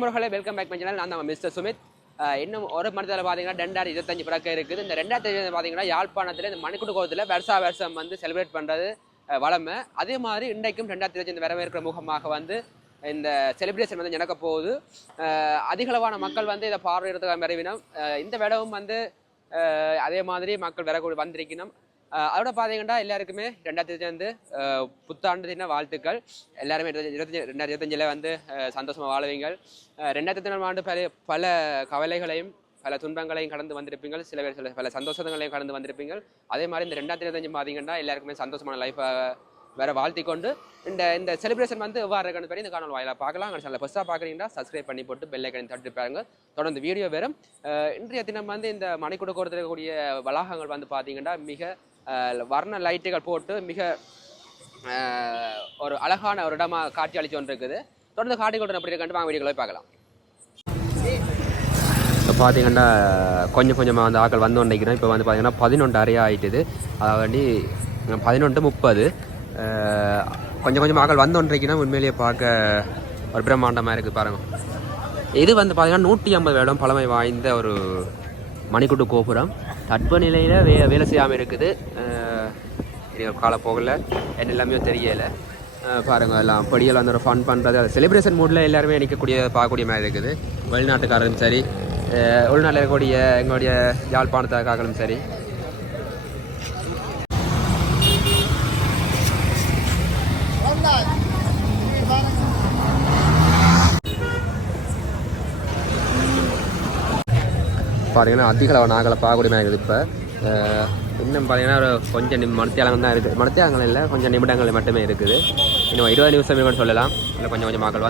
வணக்கம் welcome back channel நான் தான் மிஸ்டர் சுமித். இன்னும் ஒரு மனதில் பார்த்தீங்கன்னா ரெண்டாயிரத்தி இருபத்தஞ்சு பிறக்க இருக்குது. இந்த ரெண்டாயிரத்தி பார்த்தீங்கன்னா யாழ்ப்பாணத்தில் இந்த மணிக்கூட்டு கோலத்தில் வருஷா வருஷம் வந்து செலிப்ரேட் பண்ணுறது வளமை. அதே மாதிரி இன்றைக்கும் ரெண்டாயிரத்தி இருபத்தஞ்சு வரவேற்கிற முகமாக வந்து இந்த செலிப்ரேஷன் வந்து நடக்க போகுது. அதிகளவான மக்கள் வந்து இதை பார்வையிடத்துக்காக விரைவினம். இந்த விடவும் வந்து அதே மாதிரி மக்கள் வரக்கூடிய வந்திருக்கணும். அதோட பார்த்தீங்கன்னா எல்லாருக்குமே ரெண்டாயிரத்தி வந்து புத்தாண்டு தின வாழ்த்துக்கள். எல்லாருமே இருபத்தஞ்சு ரெண்டாயிரத்தி இருபத்தஞ்சில் வந்து சந்தோஷமாக வாழ்வீங்கள். ரெண்டாயிரத்தி இருபத்தி ஆண்டு பல பல கவலைகளையும் பல துன்பங்களையும் கடந்து வந்திருப்பீங்கள். சில பேர் சில பல சந்தோஷங்களையும் கடந்து வந்திருப்பீங்கள். அதே மாதிரி இந்த ரெண்டாயிரத்தி இருபத்தஞ்சு பார்த்தீங்கன்னா எல்லாருக்குமே சந்தோஷமான லைஃப்பை வேற வாழ்த்தி கொண்டு இந்த இந்த செலிப்ரேஷன் வந்து எவ்வாறு இருக்குன்னு பற்றி இந்த காணொலி வாயிலாக பார்க்கலாம். அங்கே சேனல் ஃபஸ்ட்டாக பார்க்குறீங்கன்னா சப்ஸ்கிரைப் பண்ணி போட்டு பெல் ஐக்கனை தட்டி பாருங்க. தொடர்ந்து வீடியோ வரும். இன்றைய தினம் வந்து இந்த மணிக்குடுக்கோரத்தில் இருக்கக்கூடிய வளாகங்கள் வந்து பார்த்தீங்கன்னா மிக வர்ண லைட்டுகள் போட்டு மிக ஒரு அழகான ஒரு இடமாக காட்சி அளித்து கொண்டு இருக்குது தொடர்ந்து காட்டி கொண்டு அப்படி இருக்காண்டு வாங்க வீடியோக்களை பார்க்கலாம். இப்போ பார்த்தீங்கன்னா கொஞ்சம் கொஞ்சமாக வந்து ஆக்கள் வந்து நினைக்கிறோம் இப்போ வந்து பார்த்தீங்கன்னா பதினொன்று அறையா ஆயிட்டுது. அதாண்டி பதினொன்று முப்பது. கொஞ்சம் கொஞ்சம் ஆக்கள் வந்து கொண்டிருக்கிறோம். உண்மையிலேயே பார்க்க ஒரு பிரம்மாண்டமாக இருக்குது பாருங்க. இது வந்து பார்த்திங்கன்னா நூற்றி ஐம்பது வருடம் பழமை வாய்ந்த ஒரு மணிக்கூட்டு கோபுரம். தட்பநிலையில் வே வேலை செய்யாமல் இருக்குது. அஹ் இனி காலப்போகல என்ன எல்லாமே தெரியலை. பாருங்கள் எல்லாம் படியெல்லாம் வந்து ஒரு ஃபன் பண்ணுறது அது செலிப்ரேஷன் மூடில் எல்லாருமே நிற்கக்கூடிய பார்க்கக்கூடிய மாதிரி இருக்குது. வெளிநாட்டுக்காரரும் சரி உள்நாட்டில் இருக்கக்கூடிய எங்களுடைய யாழ்ப்பாணத்துக்காரங்களும் சரி. பார்த்தீங்கன்னா அதிக அளவு நாகலை பார்க்கக்கூடிய மாதிரி இருக்குது இப்போ இன்னும் பார்த்தீங்கன்னா ஒரு கொஞ்சம் நிம் மனத்தியாலங்கள் தான் இருக்குது. மனத்தியாலங்கள் இல்லை கொஞ்சம் நிமிடங்கள் மட்டுமே இருக்குது. இன்னும் இருபது நிமிஷம் கூட சொல்லலாம். இல்லை கொஞ்சம் கொஞ்சம் மக்கள்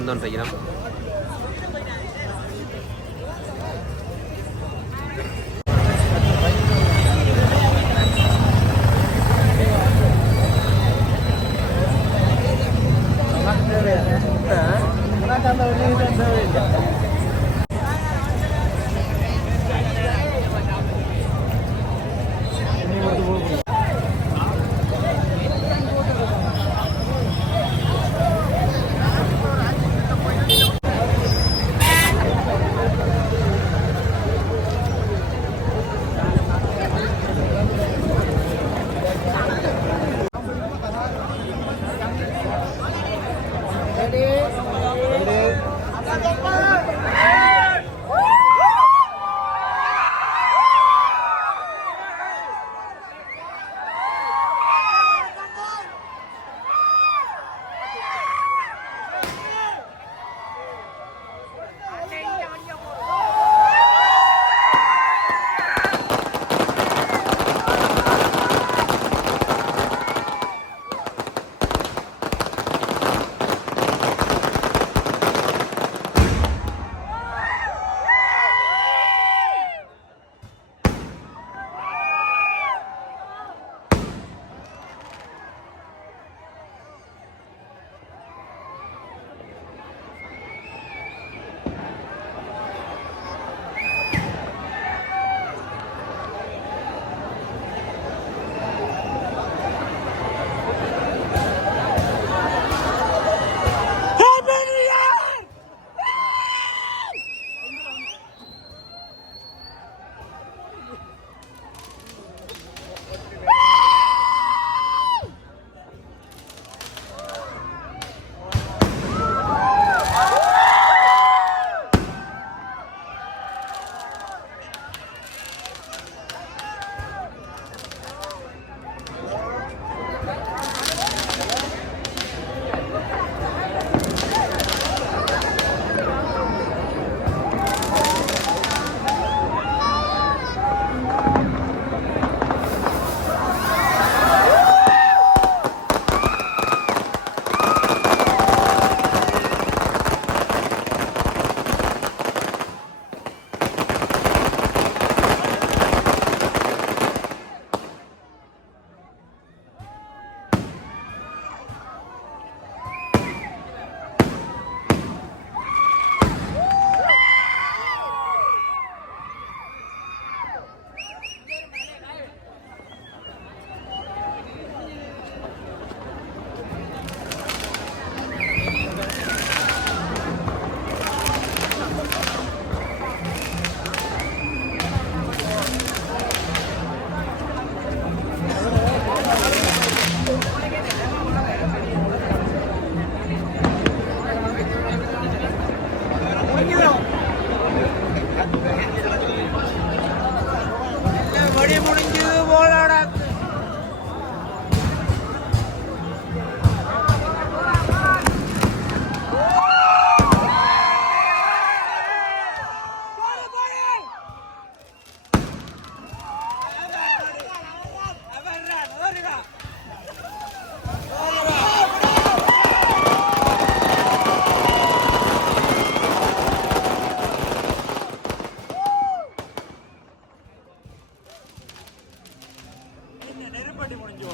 அடிப்படி முடிஞ்சு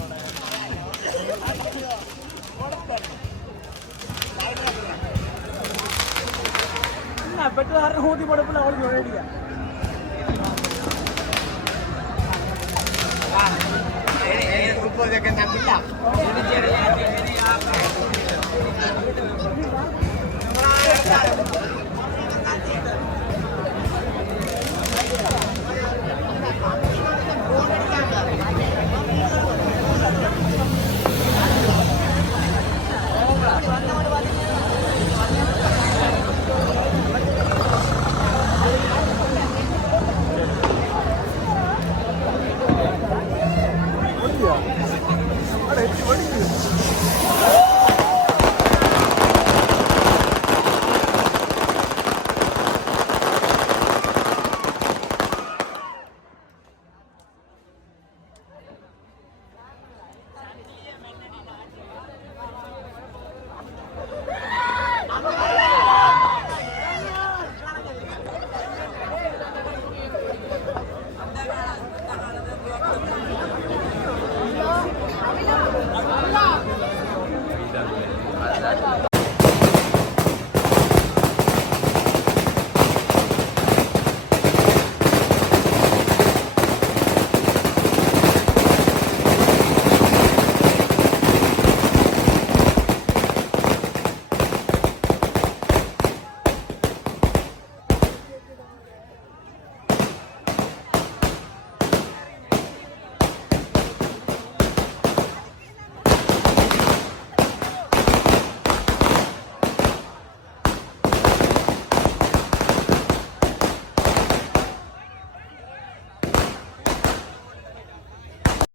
என்ன பெற்றதாரன் ஊட்டி படுப்பில் அவளுக்கு ஒழிய முப்பது செகண்ட் தான்